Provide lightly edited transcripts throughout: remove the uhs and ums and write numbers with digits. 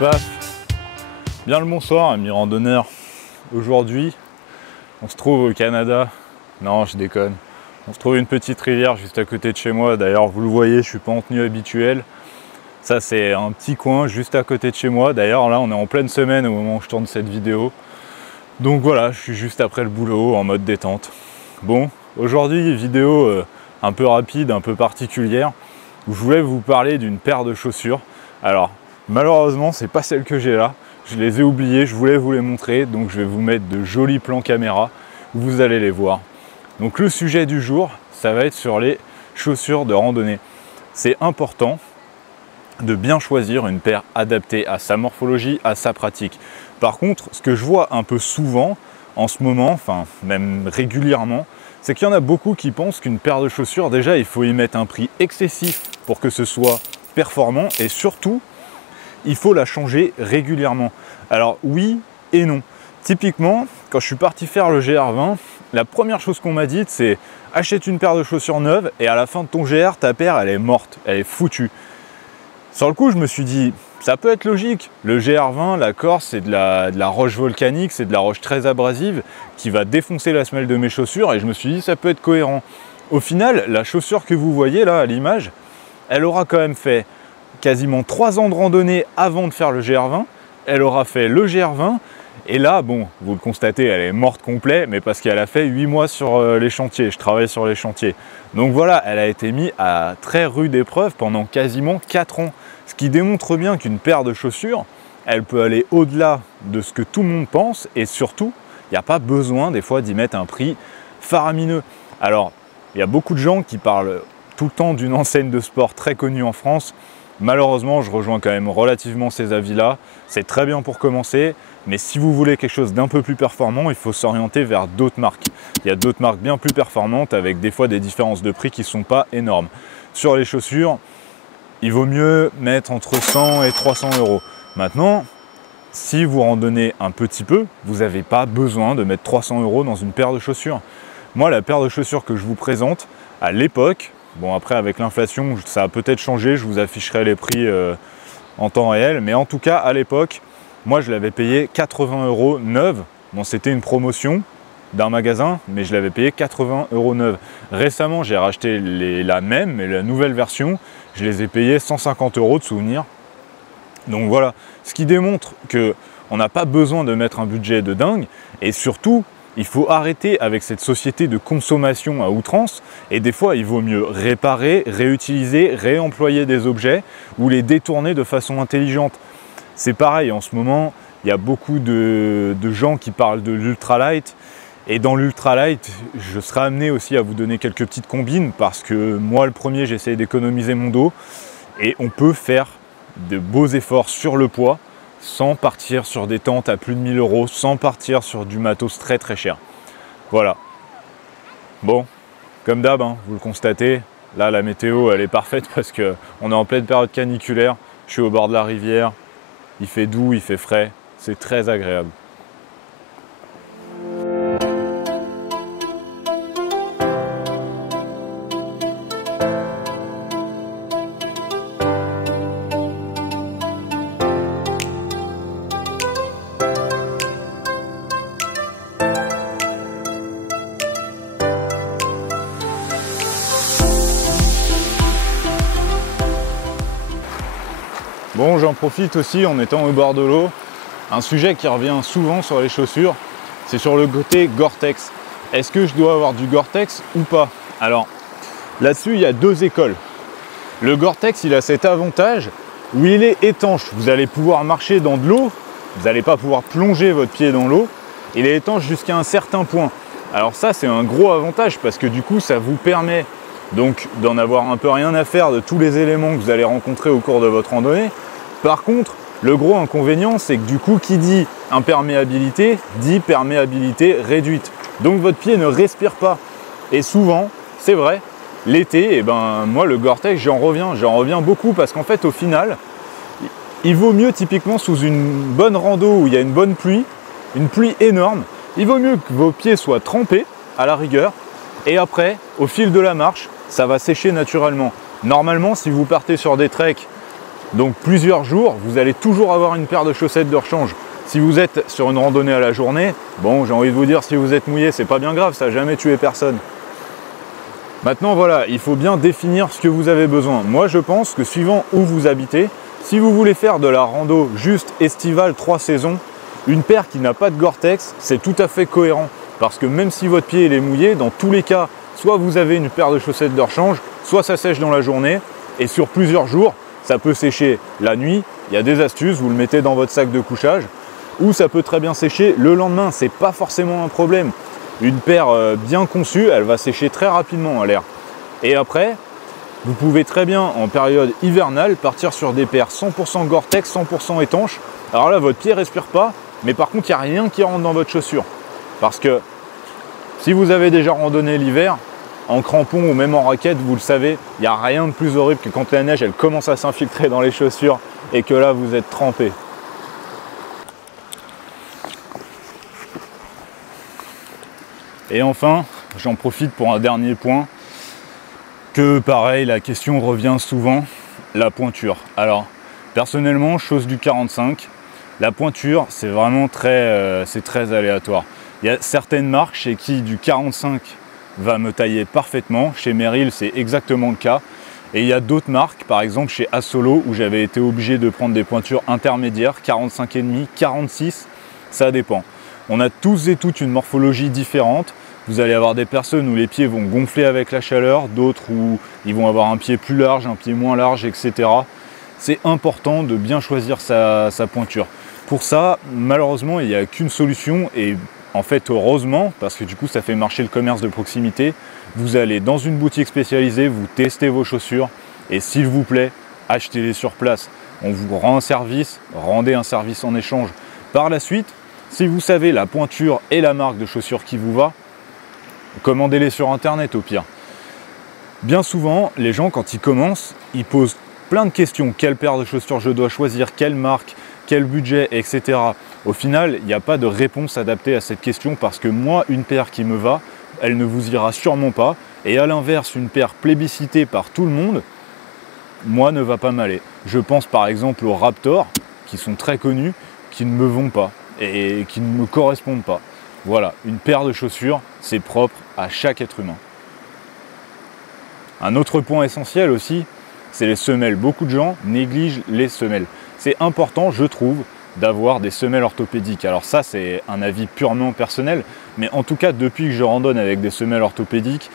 Paf. Bien le bonsoir, amis randonneurs. Aujourd'hui, on se trouve au Canada. Non, je déconne. On se trouve une petite rivière juste à côté de chez moi. D'ailleurs, vous le voyez, je suis pas en tenue habituelle. Ça, c'est un petit coin juste à côté de chez moi. D'ailleurs, là, on est en pleine semaine au moment où je tourne cette vidéo. Donc voilà, je suis juste après le boulot en mode détente. Bon, aujourd'hui, vidéo un peu rapide, un peu particulière, où je voulais vous parler d'une paire de chaussures. Alors, malheureusement, c'est pas celle que j'ai là. Je les ai oubliées, je voulais vous les montrer, donc je vais vous mettre de jolis plans caméra où vous allez les voir. Donc le sujet du jour, ça va être sur les chaussures de randonnée. C'est important de bien choisir une paire adaptée à sa morphologie, à sa pratique. Par contre, ce que je vois un peu souvent en ce moment, enfin même régulièrement, c'est qu'il y en a beaucoup qui pensent qu'une paire de chaussures, déjà il faut y mettre un prix excessif pour que ce soit performant et surtout, il faut la changer régulièrement. Alors oui et non. Typiquement, quand je suis parti faire le GR20, la première chose qu'on m'a dite, c'est achète une paire de chaussures neuves et à la fin de ton GR, ta paire, elle est morte, elle est foutue. Sur le coup, je me suis dit, ça peut être logique. Le GR20, la Corse, c'est de la roche volcanique, c'est de la roche très abrasive qui va défoncer la semelle de mes chaussures et je me suis dit, ça peut être cohérent. Au final, la chaussure que vous voyez là à l'image, elle aura quand même fait quasiment 3 ans de randonnée avant de faire le GR20. Elle aura fait le GR20 et là, bon, vous le constatez, elle est morte complet, mais parce qu'elle a fait 8 mois sur les chantiers. Je travaille sur les chantiers. Donc voilà, elle a été mise à très rude épreuve pendant quasiment 4 ans. Ce qui démontre bien qu'une paire de chaussures, elle peut aller au-delà de ce que tout le monde pense et surtout, il n'y a pas besoin des fois d'y mettre un prix faramineux. Alors, il y a beaucoup de gens qui parlent tout le temps d'une enseigne de sport très connue en France. Malheureusement, je rejoins quand même relativement ces avis-là. C'est très bien pour commencer, mais si vous voulez quelque chose d'un peu plus performant, il faut s'orienter vers d'autres marques. Il y a d'autres marques bien plus performantes avec des fois des différences de prix qui ne sont pas énormes. Sur les chaussures, il vaut mieux mettre entre 100 et 300 euros. Maintenant, si vous randonnez un petit peu, vous n'avez pas besoin de mettre 300 euros dans une paire de chaussures. Moi, la paire de chaussures que je vous présente, à l'époque, bon après avec l'inflation, ça a peut-être changé, je vous afficherai les prix en temps réel, mais en tout cas à l'époque, moi je l'avais payé 80 euros neuve. Bon, c'était une promotion d'un magasin, mais je l'avais payé 80 euros neuve. Récemment, j'ai racheté la même, mais la nouvelle version, je les ai payés 150 euros de souvenir. Donc voilà, ce qui démontre qu'on n'a pas besoin de mettre un budget de dingue, et surtout, il faut arrêter avec cette société de consommation à outrance et des fois il vaut mieux réparer, réutiliser, réemployer des objets ou les détourner de façon intelligente. C'est pareil en ce moment, il y a beaucoup de gens qui parlent de l'ultralight et dans l'ultralight, je serai amené aussi à vous donner quelques petites combines parce que moi le premier j'essaie d'économiser mon dos et on peut faire de beaux efforts sur le poids sans partir sur des tentes à plus de 1000 euros, sans partir sur du matos très très cher. Voilà. Bon, comme d'hab, hein, vous le constatez, là la météo elle est parfaite parce qu'on est en pleine période caniculaire, je suis au bord de la rivière, il fait doux, il fait frais, c'est très agréable. Bon, j'en profite aussi en étant au bord de l'eau. Un sujet qui revient souvent sur les chaussures, c'est sur le côté Gore-Tex. Est-ce que je dois avoir du Gore-Tex ou pas? Alors, là-dessus, il y a deux écoles. Le Gore-Tex, il a cet avantage où il est étanche. Vous allez pouvoir marcher dans de l'eau, vous n'allez pas pouvoir plonger votre pied dans l'eau. Il est étanche jusqu'à un certain point. Alors ça, c'est un gros avantage parce que du coup, ça vous permet donc d'en avoir un peu rien à faire de tous les éléments que vous allez rencontrer au cours de votre randonnée. Par contre, le gros inconvénient, c'est que du coup, qui dit imperméabilité, dit perméabilité réduite. Donc votre pied ne respire pas. Et souvent, c'est vrai, l'été, moi le Gore-Tex, j'en reviens beaucoup parce qu'en fait, au final, il vaut mieux typiquement sous une bonne rando où il y a une bonne pluie, une pluie énorme, il vaut mieux que vos pieds soient trempés à la rigueur et après, au fil de la marche, ça va sécher naturellement. Normalement, si vous partez sur des treks Donc plusieurs jours, vous allez toujours avoir une paire de chaussettes de rechange. Si vous êtes sur une randonnée à la journée, bon, j'ai envie de vous dire, si vous êtes mouillé, c'est pas bien grave, ça n'a jamais tué personne. Maintenant, voilà, il faut bien définir ce que vous avez besoin. Moi, je pense que suivant où vous habitez, si vous voulez faire de la rando juste estivale 3 saisons, une paire qui n'a pas de Gore-Tex, c'est tout à fait cohérent. Parce que même si votre pied il est mouillé, dans tous les cas, soit vous avez une paire de chaussettes de rechange, soit ça sèche dans la journée. Et sur plusieurs jours, ça peut sécher la nuit. Il y a des astuces, vous le mettez dans votre sac de couchage. Ou ça peut très bien sécher le lendemain, c'est pas forcément un problème. Une paire bien conçue, elle va sécher très rapidement à l'air. Et après, vous pouvez très bien en période hivernale partir sur des paires 100% Gore-Tex, 100% étanches. Alors là, votre pied respire pas, mais par contre, il n'y a rien qui rentre dans votre chaussure. Parce que si vous avez déjà randonné l'hiver, en crampons ou même en raquette, vous le savez, il n'y a rien de plus horrible que quand la neige elle commence à s'infiltrer dans les chaussures et que là, vous êtes trempé. Et enfin, j'en profite pour un dernier point, que pareil, la question revient souvent, la pointure. Alors, personnellement, chose du 45, la pointure, c'est vraiment très aléatoire. Il y a certaines marques chez qui du 45 va me tailler parfaitement. Chez Merrill, c'est exactement le cas. Et il y a d'autres marques, par exemple chez Asolo, où j'avais été obligé de prendre des pointures intermédiaires, 45,5, 46, ça dépend. On a tous et toutes une morphologie différente. Vous allez avoir des personnes où les pieds vont gonfler avec la chaleur, d'autres où ils vont avoir un pied plus large, un pied moins large, etc. C'est important de bien choisir sa pointure. Pour ça, malheureusement, il n'y a qu'une solution et en fait, heureusement, parce que du coup, ça fait marcher le commerce de proximité, vous allez dans une boutique spécialisée, vous testez vos chaussures et s'il vous plaît, achetez-les sur place. On vous rend un service, rendez un service en échange. Par la suite, si vous savez la pointure et la marque de chaussures qui vous va, commandez-les sur internet au pire. Bien souvent, les gens quand ils commencent, ils posent plein de questions. Quelle paire de chaussures je dois choisir, quelle marque, quel budget, etc. Au final, il n'y a pas de réponse adaptée à cette question parce que moi, une paire qui me va, elle ne vous ira sûrement pas. Et à l'inverse, une paire plébiscitée par tout le monde, moi, ne va pas m'aller. Je pense par exemple aux Raptor, qui sont très connus, qui ne me vont pas et qui ne me correspondent pas. Voilà, une paire de chaussures, c'est propre à chaque être humain. Un autre point essentiel aussi, c'est les semelles. Beaucoup de gens négligent les semelles. C'est important, je trouve, d'avoir des semelles orthopédiques. Alors ça, c'est un avis purement personnel, mais en tout cas, depuis que je randonne avec des semelles orthopédiques,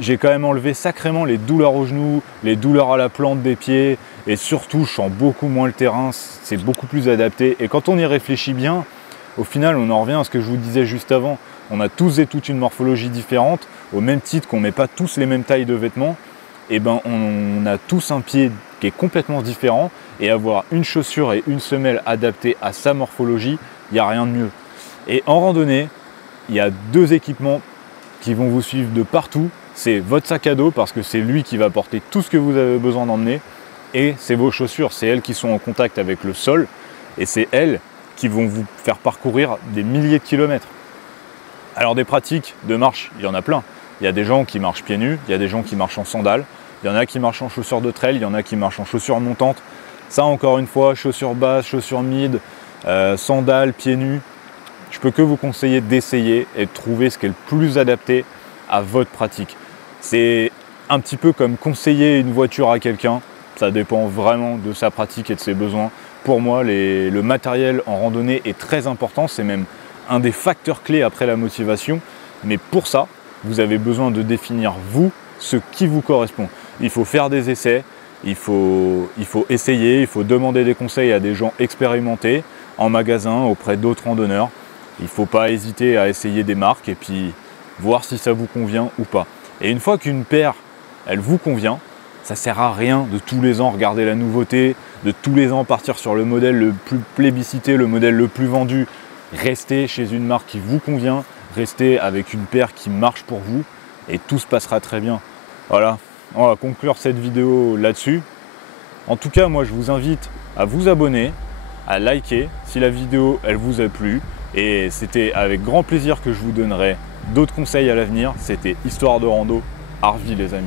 j'ai quand même enlevé sacrément les douleurs aux genoux, les douleurs à la plante des pieds, et surtout, je sens beaucoup moins le terrain, c'est beaucoup plus adapté. Et quand on y réfléchit bien, au final, on en revient à ce que je vous disais juste avant. On a tous et toutes une morphologie différente, au même titre qu'on ne met pas tous les mêmes tailles de vêtements, et ben on a tous un pied qui est complètement différent, et avoir une chaussure et une semelle adaptées à sa morphologie, il n'y a rien de mieux. Et en randonnée, il y a deux équipements qui vont vous suivre de partout. C'est votre sac à dos, parce que c'est lui qui va porter tout ce que vous avez besoin d'emmener, et c'est vos chaussures, c'est elles qui sont en contact avec le sol, et c'est elles qui vont vous faire parcourir des milliers de kilomètres. Alors des pratiques de marche, il y en a plein. Il y a des gens qui marchent pieds nus, il y a des gens qui marchent en sandales, il y en a qui marchent en chaussures de trail, il y en a qui marchent en chaussures montantes. Ça encore une fois, chaussures basses, chaussures mid, sandales, pieds nus. Je peux que vous conseiller d'essayer et de trouver ce qui est le plus adapté à votre pratique. C'est un petit peu comme conseiller une voiture à quelqu'un, ça dépend vraiment de sa pratique et de ses besoins. Pour moi, le matériel en randonnée est très important, c'est même un des facteurs clés après la motivation. Mais pour ça, vous avez besoin de définir vous, ce qui vous correspond. Il faut faire des essais, il faut essayer, il faut demander des conseils à des gens expérimentés en magasin auprès d'autres randonneurs. Il ne faut pas hésiter à essayer des marques et puis voir si ça vous convient ou pas. Et une fois qu'une paire, elle vous convient, ça ne sert à rien de tous les ans regarder la nouveauté, de tous les ans partir sur le modèle le plus plébiscité, le modèle le plus vendu. Restez chez une marque qui vous convient, restez avec une paire qui marche pour vous et tout se passera très bien. Voilà, on va conclure cette vidéo là-dessus. En tout cas, moi je vous invite à vous abonner, à liker si la vidéo elle vous a plu. Et c'était avec grand plaisir que je vous donnerai d'autres conseils à l'avenir. C'était Histoire de Rando, Arvi les amis.